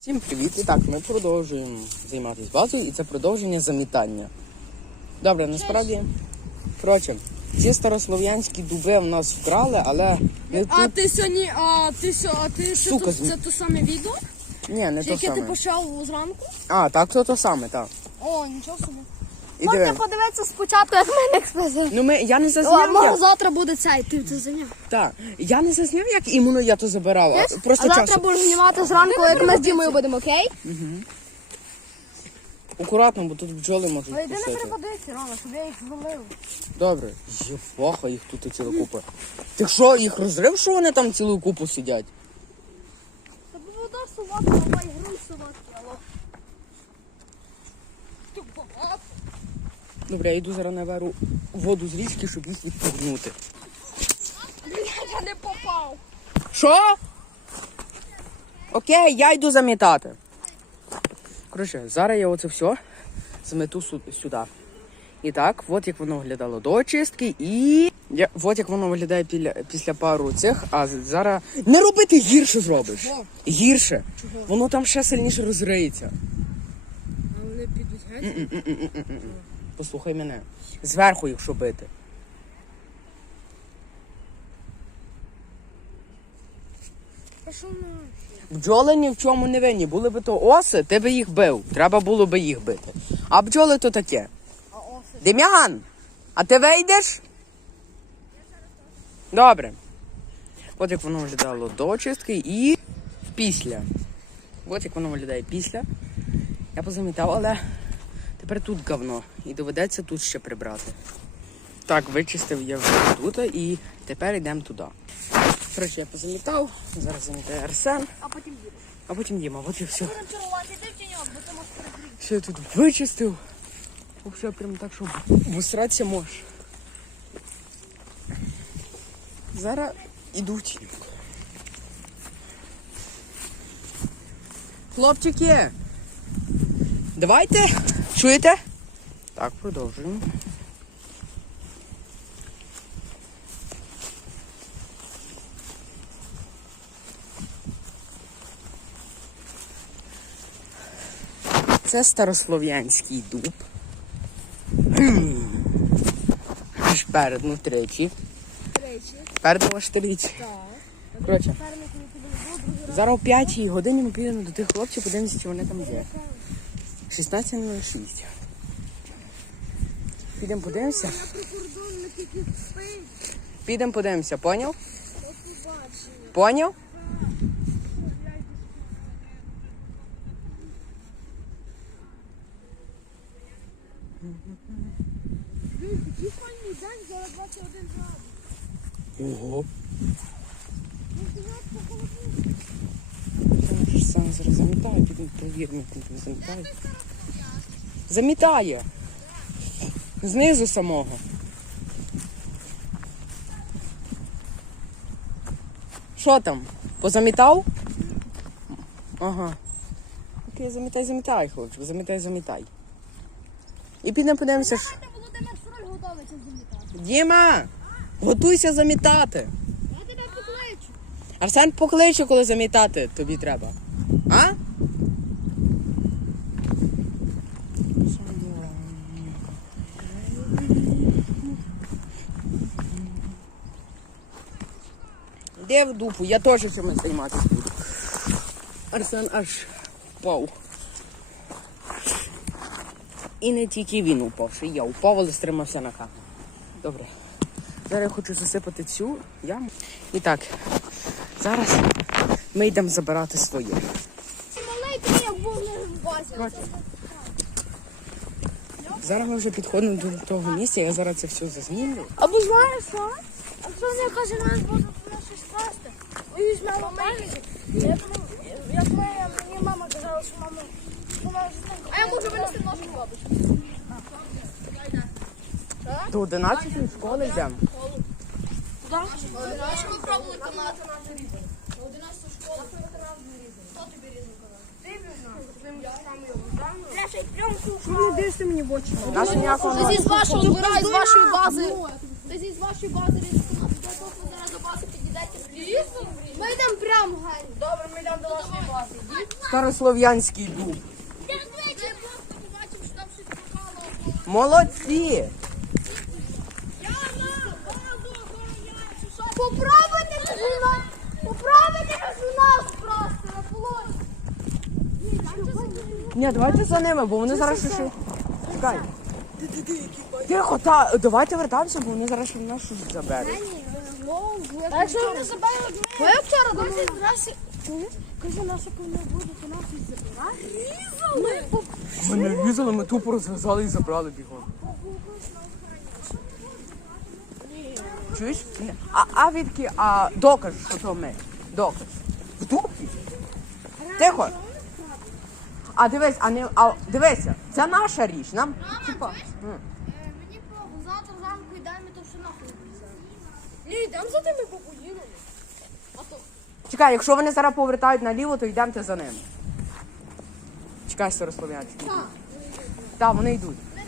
Всім привіт! І так, ми продовжуємо займатися базою, і це продовження замітання. Добре, насправді, коротше, ці старослов'янські дуби в нас вкрали, але ми А тут. ти сьогодні, а ти сьогодні а ти що Сука, зм- це то саме відео? Ні, не то Яке ти саме. почав зранку? А, так, то то саме, так. О, нічого собі. І диви. подивитися спочатку, як мене експерт. Ну ми я не зазняв. може Як, завтра буде цей, ти це зайняв. так, я не зазняв, як іменно я то забирав. а Просто а завтра будеш знімати зранку, як ми з Дімою будемо, окей? Акуратно, бо тут бджоли можуть А йди не припадися, Рано, щоб я їх зловив. Добре. Єфаха, їх тут ціла купа. Ти що, їх розрив, що вони там цілу купу сидять? Та вода солодка, давай груй солодкий, алло. Тут багато. Добре, я йду зараз наверу воду з річки, щоб їх відпугнути. Я не попав. Що? Окей, я йду замітати. Коротше, зараз я оце все замету сюди. І так, от як воно виглядало до очистки, і я, от як воно виглядає після, після пару цих, а зараз не робити гірше зробиш. Чого? Гірше. Воно там ще сильніше розриється. А вони підуть геть? Послухай мене. Зверху, якщо бити. Бджоли ні в чому не винні. Були би то оси, ти би їх бив. Треба було би їх бити. А бджоли то таке. Дем'ян, а ти вийдеш? Добре. От як воно виглядало до очистки і після. От як воно виглядає після. Я позамітав, але тепер тут говно. І доведеться тут ще прибрати. Так, вичистив я вже тут і тепер йдемо туди. Коротше, я позамітав, зараз замітає Арсен, А потім їдеш. а потім Діма. От і все. Все я тут вичистив. Все прям так, що висратися можеш. Зараз іду в тіньок. Хлопчики! Давайте! Чуєте? Так, продовжуємо. Це старослов'янський дуб. Шперед, ну тричі. Тричі. Перед аж тричі. Так. Коротше, зараз о 5 годині ми підемо до тих хлопців, подивимося, чи вони там є. 16.06. Підемо подивимося. Підемо подивимося, поняв? Поняв? Блін, такий день, зараз 21 градус. Ого. Сам зараз замітає, він там замітає. Замітає. Знизу самого. Що там? Позамітав? Ага. Окей, замітай, замітай, хлопчик, замітай, замітай. І підемо подивимося. ж- Володимир Шураль готовиться замітати. Діма! Готуйся замітати. Я тебе покличу. Арсен покличе, коли замітати тобі треба. А? Де в дупу? Я теж чимось займатися буду. Арсен аж впав. І не тільки він упав, й я упав, але стримався на камеру. Добре. Зараз я хочу засипати цю яму. І так, зараз ми йдемо забирати своє. Зараз ми вже підходимо до того місця, я зараз це все зазнімлю. Або знаєш що? А що не каже, нас буде туди щось? Ми візьмемо пам'ятник. Як як ми, мені мама казала, що мама, вона вже так. А я можу винести ножик бабусі. До 11 школи йдемо. Так? Ми пробували канати нам зарізати. На 11 школу. Хто тобі різав канал? Ти не дивишся мені в очі? Ти зі з вашої бази. Ти зі з вашої бази різати канал. Я тут зараз до бази підійдете, Ми йдемо прямо, Гань. Добре, ми йдемо до вашої бази. Старослов'янський попало. Молодці! Попробуйте кажу нас. Попробуйте кажу нас просто на площі. Ні, давайте за ними, бо вони зараз ще. Чекай. Тихо, та давайте вертаємося, бо вони зараз ще нас щось заберуть. А якщо вони забавили ми... Я вчора думали. Чуєш? Кажу, наша коли то нас і забирати. Ми Ми не різали, ми тупо розв'язали і забрали бігом. Чуєш? А, а відки, а докаж, що то ми. Докаж. В дупі? Тихо. А дивись, а не а дивися, це наша річ. Нам типа. м. Мені по завтра зранку йдемо, то все нахуй обрізали. Ні, йдемо за тими попуїнами. А то... Чекай, якщо вони зараз повертають наліво, то йдемте за ними. Чекай, Старослов'янський. Так. Так, вони йдуть. Не.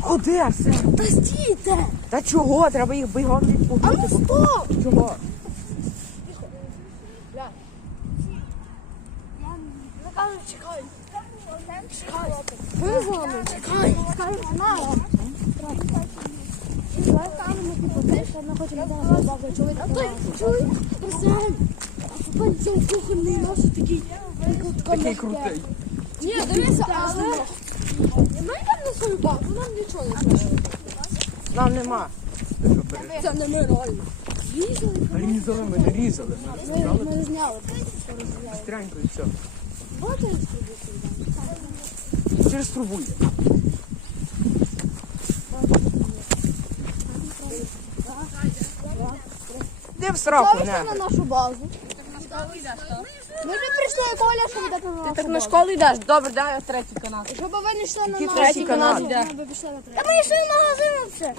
Куди все? Та стійте! Та чого? Треба їх бігом А ну стоп! Чого? Ви кажуть, чекай. Чекай. Ви з вами? Чекай. Чекай, вона. Кухонний такий. Такий крутий. Ні, дивися, але... Ми йдемо на свою бабу, нам нічого не треба. Нам нема. Це не ми реально. Різали ми, не різали. Ми не зняли. стрянько і все. Через трубу йде. В сраку, Вийшли на нашу базу. Ми вже прийшли, Коля, що йдете на нашу Так на базу. школу йдеш, добре, дай третій канал. Щоб ви не йшли на Який нашу третій канал? базу, ми б пішли на третій. Та ми йшли в магазин все.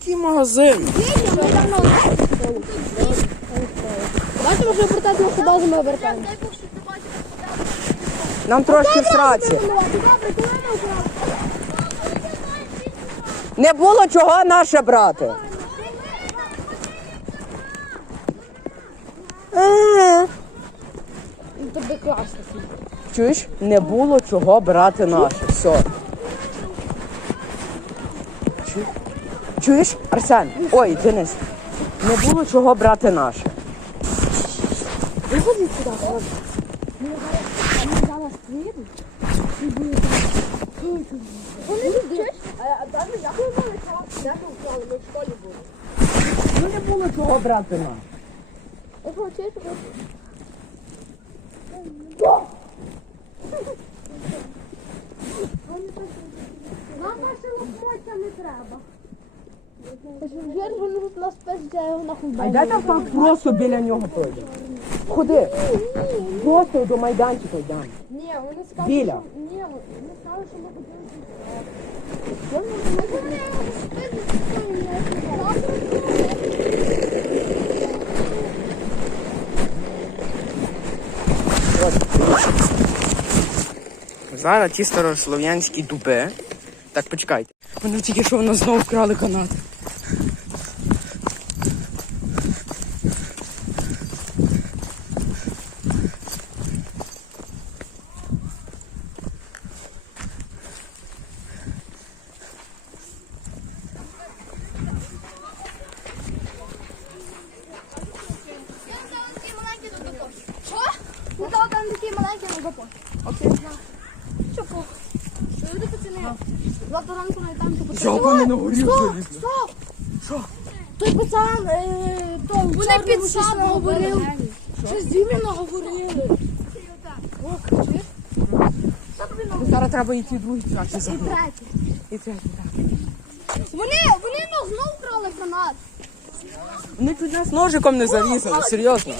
Який магазин? Бачите, ми вже вертати нашу базу, ми вертаємо. Нам трошки в сраці. Добре, коли ми вкрали? Не було чого наше брати. Тобі класно. Чуєш? Не було чого брати наше. Все. Чу- Чуєш, Арсен? Ой, Денис. Не було чого брати наше. Виходіть сюди, хлопці. Ми зараз- приїдемо і. Вони йдуть. А там мали час? Де? Ми в школі були. Ну не було чого брати наше. Ви хочете? Нам наше лохмотя не треба. Він вони тут нас пиздять, його нахуй А йдете так просто біля нього пройдемо. Ходи. Просто до майданчика йдемо. Ні, вони сказали, Біля. що... Ні, вони сказали, що ми будемо... Зараз ті старослов'янські дуби. Так, почекайте. Вони тільки що в нас знову вкрали канат. Що? Ну там там такі маленькі на запор. Окей. Що по? Що люди пацани? Завтра ранку на горі Стоп, стоп. Що? Той пацан, е, то вони під сам говорили. Щось дивно говорили. О, Зараз треба йти другий тракті І третє. І третій, так. Вони, вони ну, знов крали гранат. Вони чуть нас ножиком не зарізали, серйозно.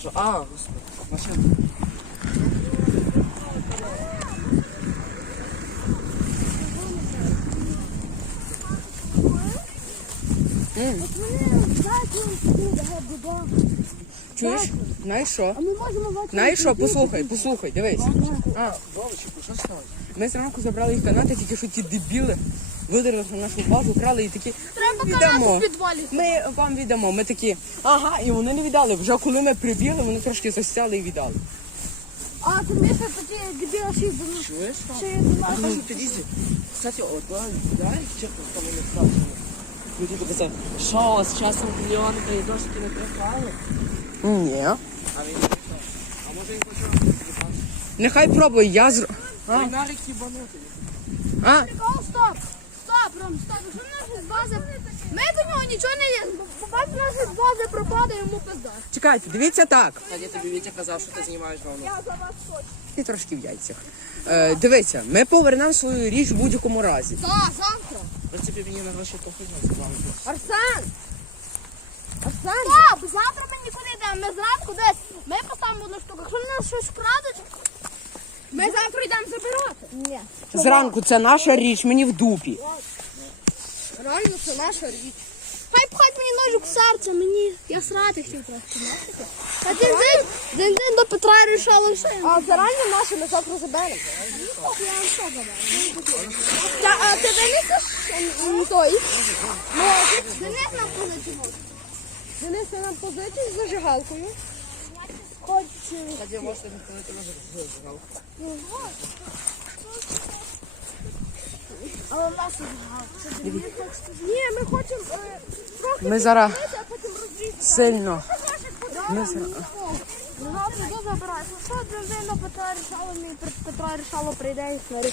Що? А, господи, машина. Вони знають, він туди, додому. Чуєш? Знаєш що? Ми. Знаєш що? Послухай, послухай, дивись. А, що сталося? Ми зранку забрали їх канати, тільки що ті дебіли видерли на нашу базу, крали і такі Треба віддамо. Ми вам віддамо. Ми такі, ага, і вони не віддали. Вже коли ми прибігли, вони трошки засяли і віддали. А ти місце такі дебіла шість до нас. Чуєш? Ще нас. Ну. Кстати, от, я чесно, там не. Ну, типу, це, що, з часом мільйони передошки не прихали? Ні. А він не прийшов. А може він хоче Нехай пробує, я зр... А? Нарик. А? Прикол, стоп! Стоп, Ром, стоп. Якщо в нас з бази... Ми до нього нічого не є. Побачиш, у нас з бази пропаде, йому пизда. Чекайте, дивіться так. Так, я тобі Вітя казав, що ти знімаєш говно. Я за вас хочу. І трошки в яйцях. Е, дивіться, ми повернемо свою річ в будь-якому разі. Так, завтра. Принципі, мені на гроші це. Арсен! Арсен! Стоп, завтра ми нікуди йдемо. Ми зранку десь. Ми поставимо одну штуку. Якщо нас щось вкрадуть, ми завтра йдемо забирати. Ні. Зранку це наша річ, мені в дупі. Реально, це наша річ. Хай пхать мені ножик в серце, мені. Я срати хотів трохи. А ти день, день, день до Петра рішало все. А реально наше, ми завтра заберемо. Та, а ти винесеш той? Може. Денис нам позичив. Денис ти нам позичив з зажигалкою. Хоч. Так, я можете не на зажигалку. Але в нас зажигалка. Ні, ми хочемо е, трохи Ми зараз а потім роздіти. сильно. Ми Завтра до забирати. Що дружина Петра рішала, мені Петра рішало прийде і не.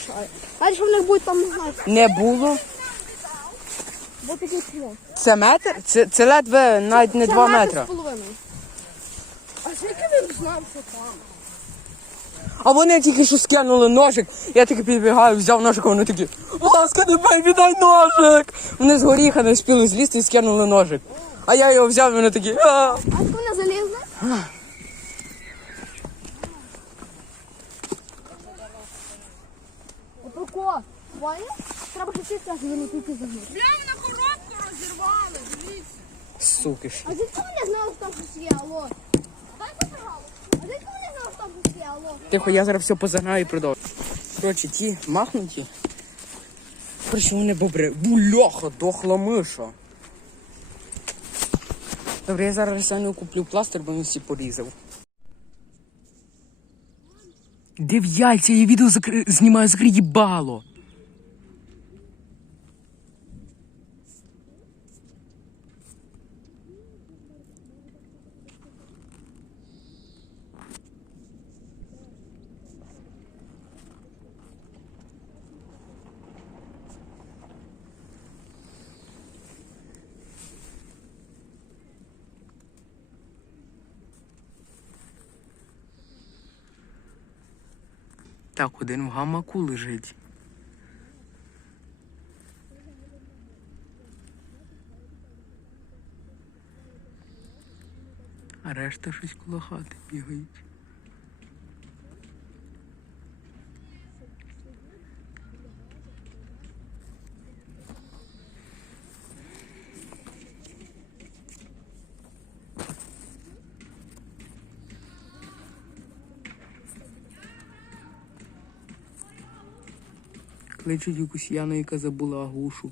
А що в них буде там не знаю. Не було. Бо такий хлоп. Це метр? Це, це ледве навіть не 2 метри. А звідки він знав, що там? А вони тільки що скинули ножик. Я таки підбігаю, взяв ножик, а вони такі, будь ласка, не бий, віддай ножик. Вони з горіха не встигли злізти і скинули ножик. А я його взяв, і вони такі. А. А вони залізли? Треба ще час звернути і загнути. Бля, на коробку розірвали, дивіться. Суки ж. А звідки вони знали, що там щось є, алло? Дай запитали. А звідки вони знали, що там щось є, алло? Тихо, я зараз все позагнаю і продовжу. Коротше, ті махнуті. Коротше, вони бобри. Бульоха, дохла миша. Добре, я зараз не куплю пластир, бо він всі порізав. Де в я відео закр... знімаю, закриє їбало. Так, один в гамаку лежить. А решта щось коло хати бігають. Кличуть якусь яка забула агушу.